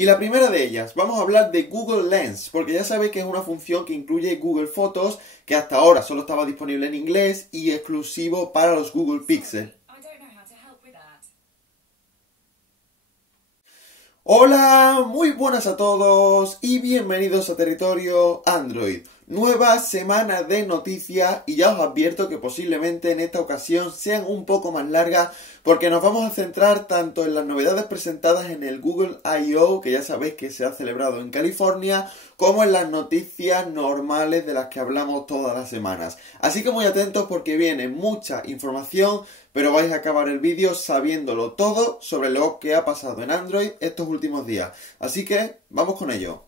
Y la primera de ellas, vamos a hablar de Google Lens, porque ya sabéis que es una función que incluye Google Fotos, que hasta ahora solo estaba disponible en inglés y exclusivo para los Google Pixel. Hola, muy buenas a todos y bienvenidos a Territorio Android. Nueva semana de noticias y ya os advierto que posiblemente en esta ocasión sean un poco más largas porque nos vamos a centrar tanto en las novedades presentadas en el Google I.O., que ya sabéis que se ha celebrado en California, como en las noticias normales de las que hablamos todas las semanas. Así que muy atentos porque viene mucha información, pero vais a acabar el vídeo sabiéndolo todo sobre lo que ha pasado en Android estos últimos días. Así que vamos con ello.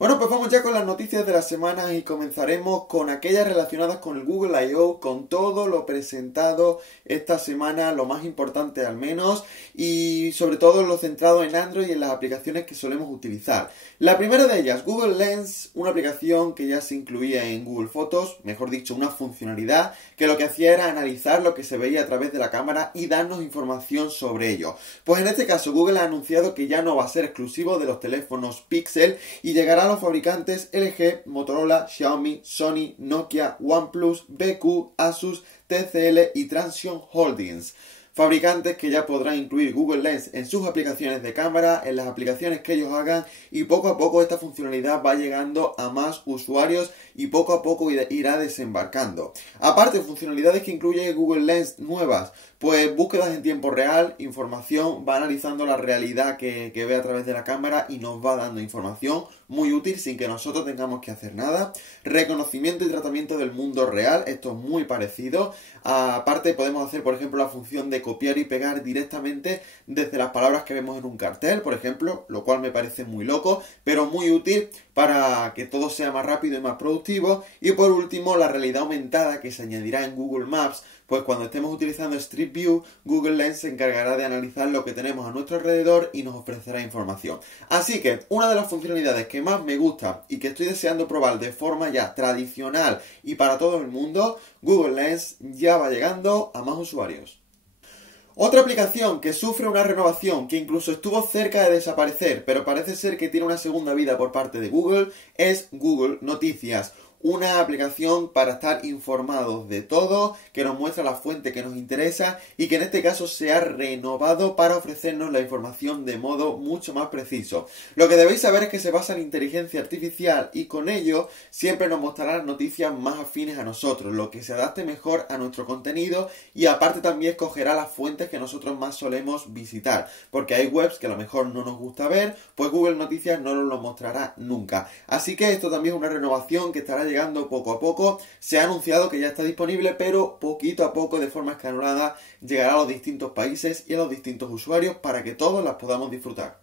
Bueno, pues vamos ya con las noticias de la semana y comenzaremos con aquellas relacionadas con el Google I.O., con todo lo presentado esta semana, lo más importante al menos, y sobre todo lo centrado en Android y en las aplicaciones que solemos utilizar. La primera de ellas, Google Lens, una aplicación que ya se incluía en Google Fotos, mejor dicho, una funcionalidad que lo que hacía era analizar lo que se veía a través de la cámara y darnos información sobre ello. Pues en este caso Google ha anunciado que ya no va a ser exclusivo de los teléfonos Pixel y llegará a los fabricantes LG, Motorola, Xiaomi, Sony, Nokia, OnePlus, BQ, Asus, TCL y Transsion Holdings. Fabricantes que ya podrán incluir Google Lens en sus aplicaciones de cámara, en las aplicaciones que ellos hagan, y poco a poco esta funcionalidad va llegando a más usuarios y poco a poco irá desembarcando. Aparte, funcionalidades que incluye Google Lens nuevas, pues búsquedas en tiempo real, información, va analizando la realidad que ve a través de la cámara y nos va dando información muy útil sin que nosotros tengamos que hacer nada. Reconocimiento y tratamiento del mundo real, esto es muy parecido. Aparte podemos hacer, por ejemplo, la función de copiar y pegar directamente desde las palabras que vemos en un cartel, por ejemplo, lo cual me parece muy loco, pero muy útil para que todo sea más rápido y más productivo. Y por último, la realidad aumentada que se añadirá en Google Maps, pues cuando estemos utilizando Street View, Google Lens se encargará de analizar lo que tenemos a nuestro alrededor y nos ofrecerá información. Así que una de las funcionalidades que más me gusta y que estoy deseando probar de forma ya tradicional y para todo el mundo, Google Lens ya va llegando a más usuarios. Otra aplicación que sufre una renovación, que incluso estuvo cerca de desaparecer, pero parece ser que tiene una segunda vida por parte de Google, es Google Noticias. Una aplicación para estar informados de todo, que nos muestra la fuente que nos interesa y que en este caso se ha renovado para ofrecernos la información de modo mucho más preciso. Lo que debéis saber es que se basa en inteligencia artificial y con ello siempre nos mostrará las noticias más afines a nosotros, lo que se adapte mejor a nuestro contenido, y aparte también escogerá las fuentes que nosotros más solemos visitar, porque hay webs que a lo mejor no nos gusta ver, pues Google Noticias no nos lo mostrará nunca. Así que esto también es una renovación que estará llegando poco a poco. Se ha anunciado que ya está disponible, pero poquito a poco, de forma escalonada, llegará a los distintos países y a los distintos usuarios para que todos las podamos disfrutar.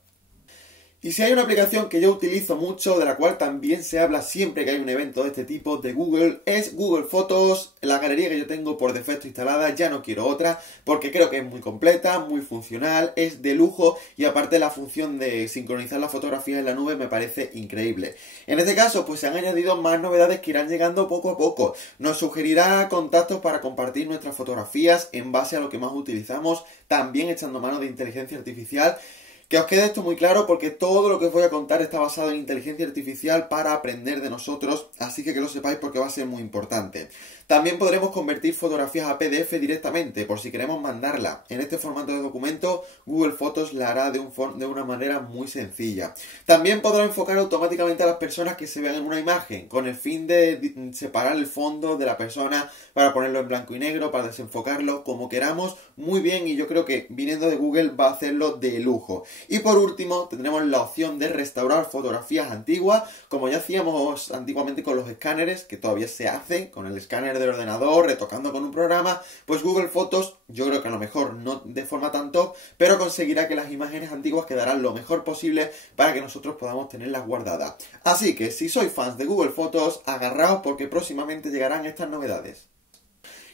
Y si hay una aplicación que yo utilizo mucho, de la cual también se habla siempre que hay un evento de este tipo de Google, es Google Fotos. La galería que yo tengo por defecto instalada, ya no quiero otra, porque creo que es muy completa, muy funcional, es de lujo y aparte la función de sincronizar las fotografías en la nube me parece increíble. En este caso, pues se han añadido más novedades que irán llegando poco a poco. Nos sugerirá contactos para compartir nuestras fotografías en base a lo que más utilizamos, también echando mano de inteligencia artificial. Que os quede esto muy claro porque todo lo que os voy a contar está basado en inteligencia artificial para aprender de nosotros, así que lo sepáis porque va a ser muy importante. También podremos convertir fotografías a PDF directamente, por si queremos mandarla. En este formato de documento, Google Fotos la hará de una manera muy sencilla. También podrá enfocar automáticamente a las personas que se vean en una imagen, con el fin de separar el fondo de la persona para ponerlo en blanco y negro, para desenfocarlo, como queramos, muy bien, y yo creo que viniendo de Google va a hacerlo de lujo. Y por último, tendremos la opción de restaurar fotografías antiguas, como ya hacíamos antiguamente con los escáneres, que todavía se hace con el escáner del ordenador, retocando con un programa. Pues Google Fotos, yo creo que a lo mejor no de forma tan top, pero conseguirá que las imágenes antiguas quedarán lo mejor posible para que nosotros podamos tenerlas guardadas. Así que si sois fans de Google Fotos, agarraos porque próximamente llegarán estas novedades.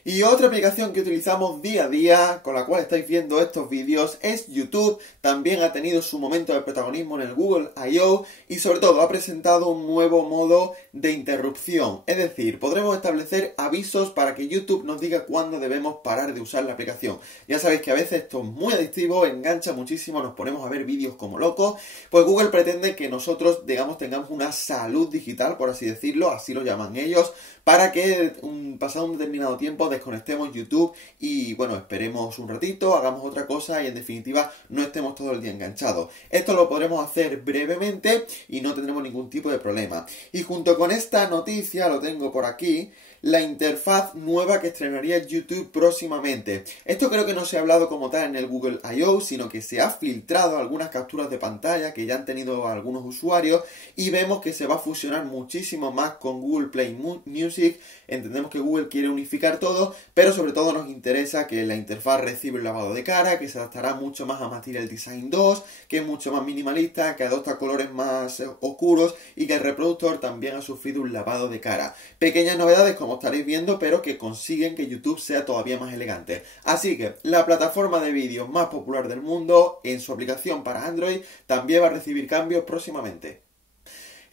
Y otra aplicación que utilizamos día a día, con la cual estáis viendo estos vídeos, es YouTube. También ha tenido su momento de protagonismo en el Google I.O. y sobre todo ha presentado un nuevo modo de interrupción. Es decir, podremos establecer avisos para que YouTube nos diga cuándo debemos parar de usar la aplicación. Ya sabéis que a veces esto es muy adictivo, engancha muchísimo, nos ponemos a ver vídeos como locos. Pues Google pretende que nosotros, digamos, tengamos una salud digital, por así decirlo, así lo llaman ellos, para que pasado un determinado tiempo desconectemos YouTube y bueno, esperemos un ratito, hagamos otra cosa y en definitiva no estemos todo el día enganchados. Esto lo podremos hacer brevemente y no tendremos ningún tipo de problema. Y junto con esta noticia, lo tengo por aquí, la interfaz nueva que estrenaría YouTube próximamente. Esto creo que no se ha hablado como tal en el Google I.O., sino que se ha filtrado algunas capturas de pantalla que ya han tenido algunos usuarios y vemos que se va a fusionar muchísimo más con Google Play Music. Entendemos que Google quiere unificar todo, pero sobre todo nos interesa que la interfaz reciba el lavado de cara, que se adaptará mucho más a Material Design 2, que es mucho más minimalista, que adopta colores más oscuros y que el reproductor también ha sufrido un lavado de cara. Pequeñas novedades como estaréis viendo, pero que consiguen que YouTube sea todavía más elegante. Así que la plataforma de vídeos más popular del mundo, en su aplicación para Android, también va a recibir cambios próximamente.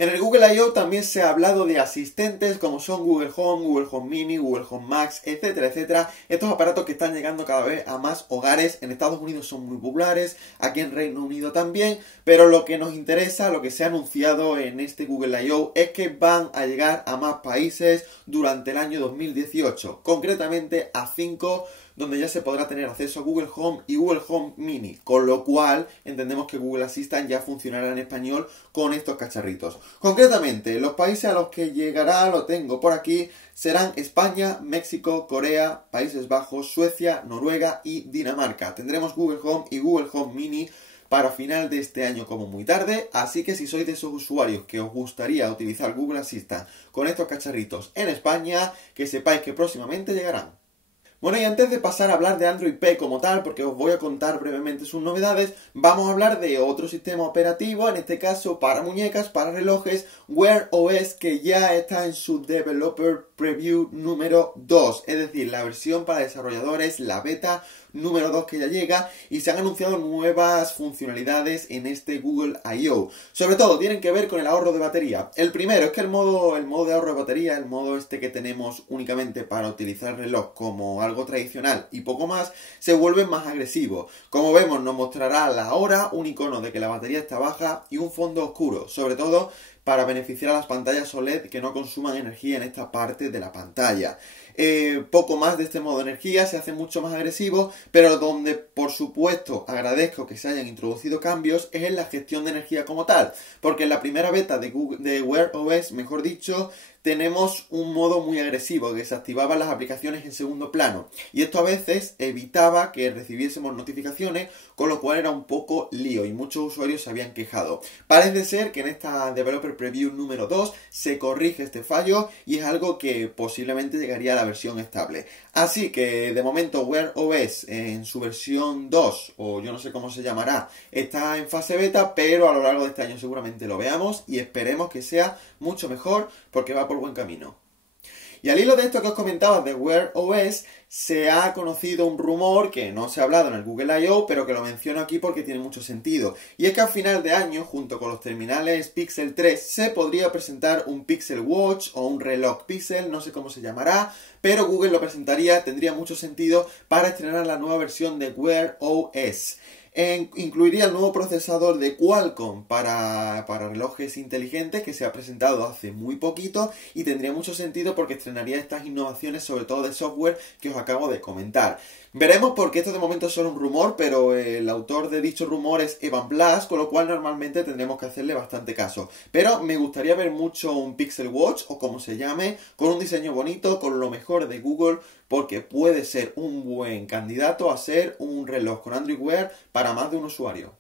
En el Google I.O. también se ha hablado de asistentes como son Google Home Mini, Google Home Max, etcétera, etcétera. Estos aparatos que están llegando cada vez a más hogares. En Estados Unidos son muy populares, aquí en Reino Unido también, pero lo que nos interesa, lo que se ha anunciado en este Google I.O. es que van a llegar a más países durante el año 2018, concretamente a 5, donde ya se podrá tener acceso a Google Home y Google Home Mini, con lo cual entendemos que Google Assistant ya funcionará en español con estos cacharritos. Concretamente, los países a los que llegará, lo tengo por aquí, serán España, México, Corea, Países Bajos, Suecia, Noruega y Dinamarca. Tendremos Google Home y Google Home Mini para final de este año como muy tarde, así que si sois de esos usuarios que os gustaría utilizar Google Assistant con estos cacharritos en España, que sepáis que próximamente llegarán. Bueno, y antes de pasar a hablar de Android P como tal, porque os voy a contar brevemente sus novedades, vamos a hablar de otro sistema operativo, en este caso para muñecas, para relojes, Wear OS, que ya está en su Developer Preview número 2, es decir, la versión para desarrolladores, la beta número 2 que ya llega, y se han anunciado nuevas funcionalidades en este Google I.O. Sobre todo tienen que ver con el ahorro de batería. El primero es que el modo de ahorro de batería, el modo este que tenemos únicamente para utilizar el reloj como algo tradicional y poco más, se vuelve más agresivo. Como vemos, nos mostrará la hora, un icono de que la batería está baja y un fondo oscuro, sobre todo para beneficiar a las pantallas OLED que no consuman energía en esta parte de la pantalla. Poco más de este modo de energía, se hace mucho más agresivo, pero donde por supuesto agradezco que se hayan introducido cambios es en la gestión de energía como tal, porque en la primera beta de Wear OS, mejor dicho, tenemos un modo muy agresivo que se activaban las aplicaciones en segundo plano y esto a veces evitaba que recibiésemos notificaciones, con lo cual era un poco lío y muchos usuarios se habían quejado. Parece ser que en esta Developer Preview número 2 se corrige este fallo y es algo que posiblemente llegaría a la versión estable. Así que de momento Wear OS en su versión 2, o yo no sé cómo se llamará, está en fase beta, pero a lo largo de este año seguramente lo veamos y esperemos que sea mucho mejor porque va por buen camino. Y al hilo de esto que os comentaba de Wear OS, se ha conocido un rumor que no se ha hablado en el Google I.O., pero que lo menciono aquí porque tiene mucho sentido. Y es que a final de año, junto con los terminales Pixel 3, se podría presentar un Pixel Watch o un reloj Pixel, no sé cómo se llamará, pero Google lo presentaría, tendría mucho sentido para estrenar la nueva versión de Wear OS. Incluiría el nuevo procesador de Qualcomm para relojes inteligentes que se ha presentado hace muy poquito y tendría mucho sentido porque estrenaría estas innovaciones, sobre todo de software, que os acabo de comentar. Veremos porque esto de momento es solo un rumor, pero el autor de dicho rumor es Evan Blass, con lo cual normalmente tendremos que hacerle bastante caso. Pero me gustaría ver mucho un Pixel Watch, o como se llame, con un diseño bonito, con lo mejor de Google, porque puede ser un buen candidato a ser un reloj con Android Wear para más de un usuario.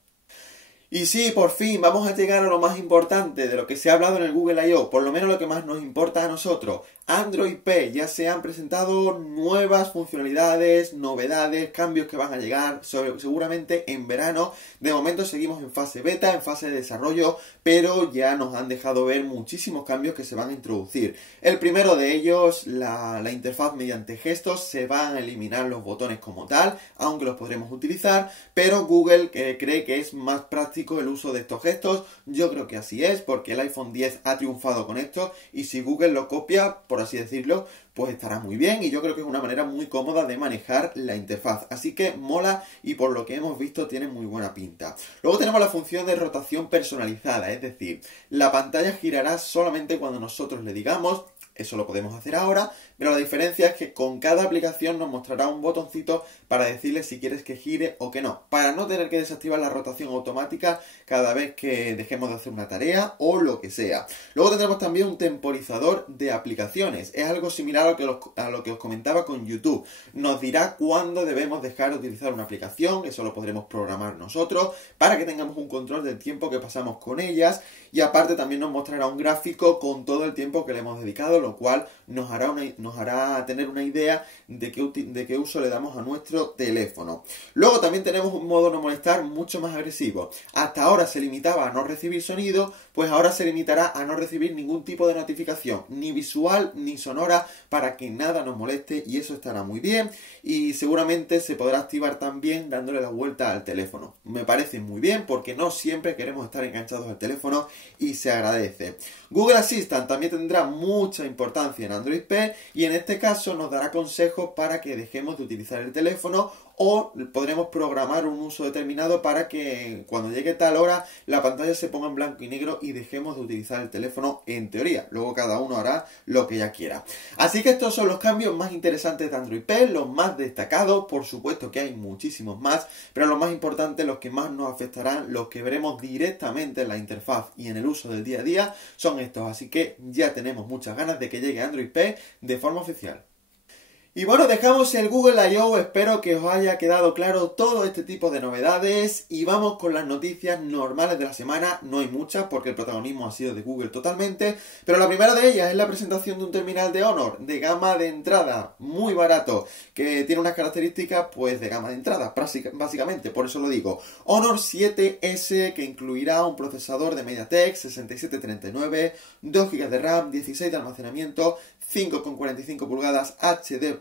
Y sí, por fin, vamos a llegar a lo más importante de lo que se ha hablado en el Google I.O., por lo menos lo que más nos importa a nosotros. Android P, ya se han presentado nuevas funcionalidades, novedades, cambios que van a llegar seguramente en verano. De momento seguimos en fase beta, en fase de desarrollo, pero ya nos han dejado ver muchísimos cambios que se van a introducir. El primero de ellos, la interfaz mediante gestos, se van a eliminar los botones como tal, aunque los podremos utilizar, pero Google cree que es más práctico el uso de estos gestos. Yo creo que así es, porque el iPhone X ha triunfado con esto, y si Google lo copia, por así decirlo, pues estará muy bien, y yo creo que es una manera muy cómoda de manejar la interfaz, así que mola, y por lo que hemos visto tiene muy buena pinta. Luego tenemos la función de rotación personalizada, es decir, la pantalla girará solamente cuando nosotros le digamos. Eso lo podemos hacer ahora, pero la diferencia es que con cada aplicación nos mostrará un botoncito para decirle si quieres que gire o que no, para no tener que desactivar la rotación automática cada vez que dejemos de hacer una tarea o lo que sea. Luego tendremos también un temporizador de aplicaciones. Es algo similar a lo que os comentaba con YouTube. Nos dirá cuándo debemos dejar de utilizar una aplicación, eso lo podremos programar nosotros, para que tengamos un control del tiempo que pasamos con ellas, y aparte también nos mostrará un gráfico con todo el tiempo que le hemos dedicado, lo cual nos hará tener una idea de qué uso le damos a nuestro teléfono. Luego también tenemos un modo no molestar mucho más agresivo. Hasta ahora se limitaba a no recibir sonido, pues ahora se limitará a no recibir ningún tipo de notificación, ni visual ni sonora, para que nada nos moleste, y eso estará muy bien, y seguramente se podrá activar también dándole la vuelta al teléfono. Me parece muy bien, porque no siempre queremos estar enganchados al teléfono y se agradece. Google Assistant también tendrá mucha importancia en Android P, y en este caso nos dará consejos para que dejemos de utilizar el teléfono, o podremos programar un uso determinado para que cuando llegue tal hora la pantalla se ponga en blanco y negro y dejemos de utilizar el teléfono en teoría. Luego cada uno hará lo que ya quiera. Así que estos son los cambios más interesantes de Android P, los más destacados. Por supuesto que hay muchísimos más, pero los más importantes, los que más nos afectarán, los que veremos directamente en la interfaz y en el uso del día a día, son estos. Así que ya tenemos muchas ganas de que llegue Android P de forma oficial. Y bueno, dejamos el Google I.O. Espero que os haya quedado claro todo este tipo de novedades, y vamos con las noticias normales de la semana. No hay muchas porque el protagonismo ha sido de Google totalmente, pero la primera de ellas es la presentación de un terminal de Honor de gama de entrada, muy barato, que tiene unas características pues de gama de entrada, básicamente, por eso lo digo. Honor 7S, que incluirá un procesador de MediaTek 6739, 2 GB de RAM, 16 de almacenamiento, 5,45 pulgadas HD+,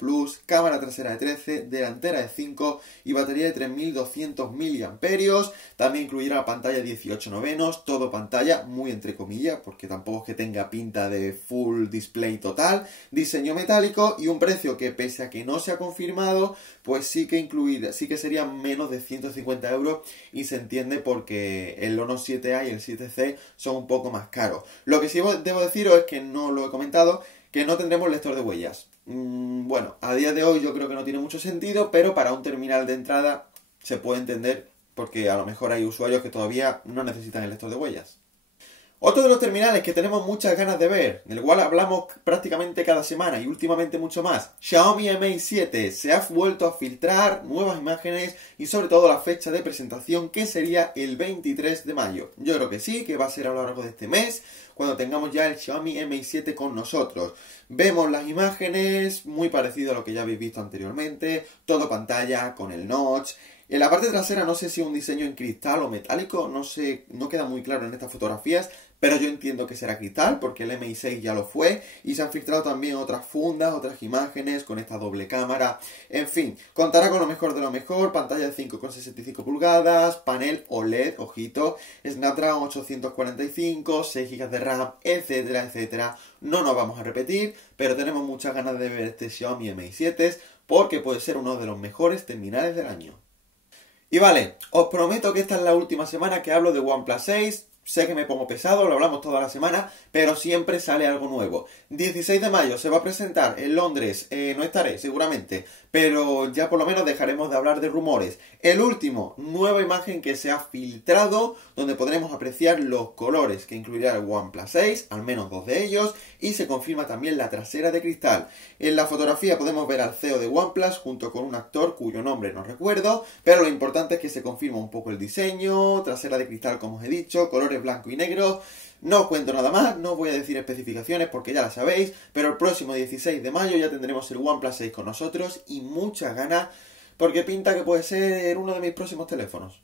cámara trasera de 13, delantera de 5 y batería de 3200 mAh. También incluirá pantalla 18:9, todo pantalla, muy entre comillas, porque tampoco es que tenga pinta de full display total. Diseño metálico y un precio que, pese a que no se ha confirmado, pues sí que sería menos de 150 euros, y se entiende porque el Honor 7A y el 7C son un poco más caros. Lo que sí debo deciros es que no lo he comentado, que no tendremos lector de huellas. Bueno, a día de hoy yo creo que no tiene mucho sentido, pero para un terminal de entrada se puede entender, porque a lo mejor hay usuarios que todavía no necesitan el lector de huellas. Otro de los terminales que tenemos muchas ganas de ver, del cual hablamos prácticamente cada semana y últimamente mucho más, Xiaomi Mi 7. Se ha vuelto a filtrar nuevas imágenes y sobre todo la fecha de presentación, que sería el 23 de mayo. Yo creo que sí, que va a ser a lo largo de este mes, cuando tengamos ya el Xiaomi Mi 7 con nosotros. Vemos las imágenes, muy parecido a lo que ya habéis visto anteriormente, todo pantalla con el notch. En la parte trasera no sé si es un diseño en cristal o metálico, no sé, no queda muy claro en estas fotografías, pero yo entiendo que será cristal porque el Mi 6 ya lo fue, y se han filtrado también otras fundas, otras imágenes con esta doble cámara. En fin, contará con lo mejor de lo mejor, pantalla de 5,65 pulgadas, panel OLED, ojito, Snapdragon 845, 6 GB de RAM, etcétera, etcétera. No nos vamos a repetir, pero tenemos muchas ganas de ver este Xiaomi Mi 7 porque puede ser uno de los mejores terminales del año. Y vale, os prometo que esta es la última semana que hablo de OnePlus 6. Sé que me pongo pesado, lo hablamos toda la semana, pero siempre sale algo nuevo. 16 de mayo se va a presentar en Londres, no estaré seguramente, pero ya por lo menos dejaremos de hablar de rumores. El último, nueva imagen que se ha filtrado, donde podremos apreciar los colores que incluirá el OnePlus 6, al menos 2 de ellos, y se confirma también la trasera de cristal. En la fotografía podemos ver al CEO de OnePlus junto con un actor cuyo nombre no recuerdo, pero lo importante es que se confirma un poco el diseño, trasera de cristal como os he dicho, colores es blanco y negro. No os cuento nada más, no os voy a decir especificaciones porque ya las sabéis, pero el próximo 16 de mayo ya tendremos el OnePlus 6 con nosotros y muchas ganas porque pinta que puede ser uno de mis próximos teléfonos.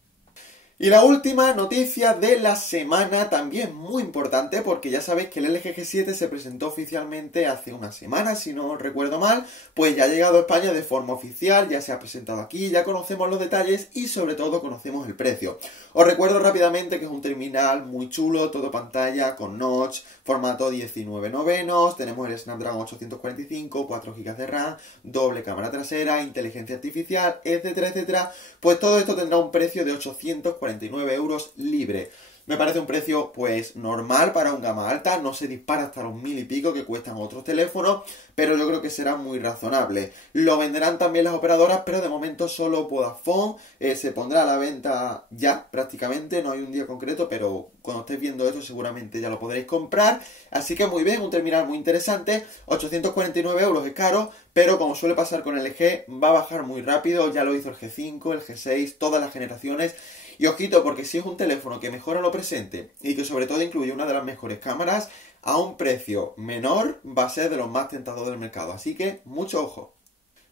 Y la última noticia de la semana, también muy importante, porque ya sabéis que el LG G7 se presentó oficialmente hace una semana, si no recuerdo mal, pues ya ha llegado a España de forma oficial, ya se ha presentado aquí, ya conocemos los detalles y sobre todo conocemos el precio. Os recuerdo rápidamente que es un terminal muy chulo, todo pantalla, con notch, formato 19 novenos, tenemos el Snapdragon 845, 4 GB de RAM, doble cámara trasera, inteligencia artificial, etcétera, etcétera. Pues todo esto tendrá un precio de 849 € libre. Me parece un precio pues normal para un gama alta, no se dispara hasta los 1000 y pico que cuestan otros teléfonos, pero yo creo que será muy razonable. Lo venderán también las operadoras, pero de momento solo Vodafone. Se pondrá a la venta ya prácticamente, no hay un día concreto, pero cuando estéis viendo esto seguramente ya lo podréis comprar. Así que muy bien, un terminal muy interesante. 849 € es caro, pero como suele pasar con el LG, va a bajar muy rápido. Ya lo hizo el G5, el G6, todas las generaciones. Y ojito, porque si es un teléfono que mejora lo presente y que sobre todo incluye una de las mejores cámaras, a un precio menor va a ser de los más tentadores del mercado. Así que mucho ojo.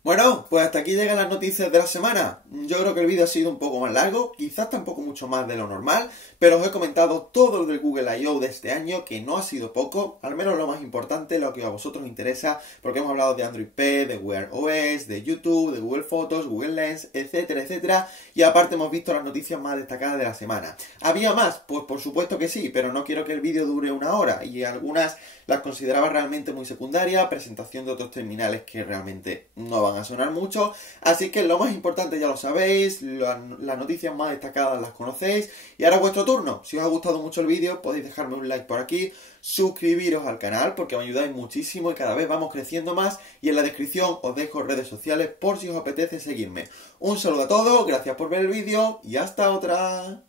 Bueno, pues hasta aquí llegan las noticias de la semana. Yo creo que el vídeo ha sido un poco más largo, quizás tampoco mucho más de lo normal, pero os he comentado todo lo del Google I.O. de este año, que no ha sido poco, al menos lo más importante, lo que a vosotros os interesa, porque hemos hablado de Android P, de Wear OS, de YouTube, de Google Fotos, Google Lens, etcétera, etcétera, y aparte hemos visto las noticias más destacadas de la semana. ¿Había más? Pues por supuesto que sí, pero no quiero que el vídeo dure una hora, y algunas las consideraba realmente muy secundarias, presentación de otros terminales que realmente no van a sonar mucho, así que lo más importante ya lo sabéis, las noticias más destacadas las conocéis, y ahora vuestro turno. Si os ha gustado mucho el vídeo podéis dejarme un like por aquí, suscribiros al canal porque me ayudáis muchísimo y cada vez vamos creciendo más, y en la descripción os dejo redes sociales por si os apetece seguirme. Un saludo a todos, gracias por ver el vídeo y hasta otra.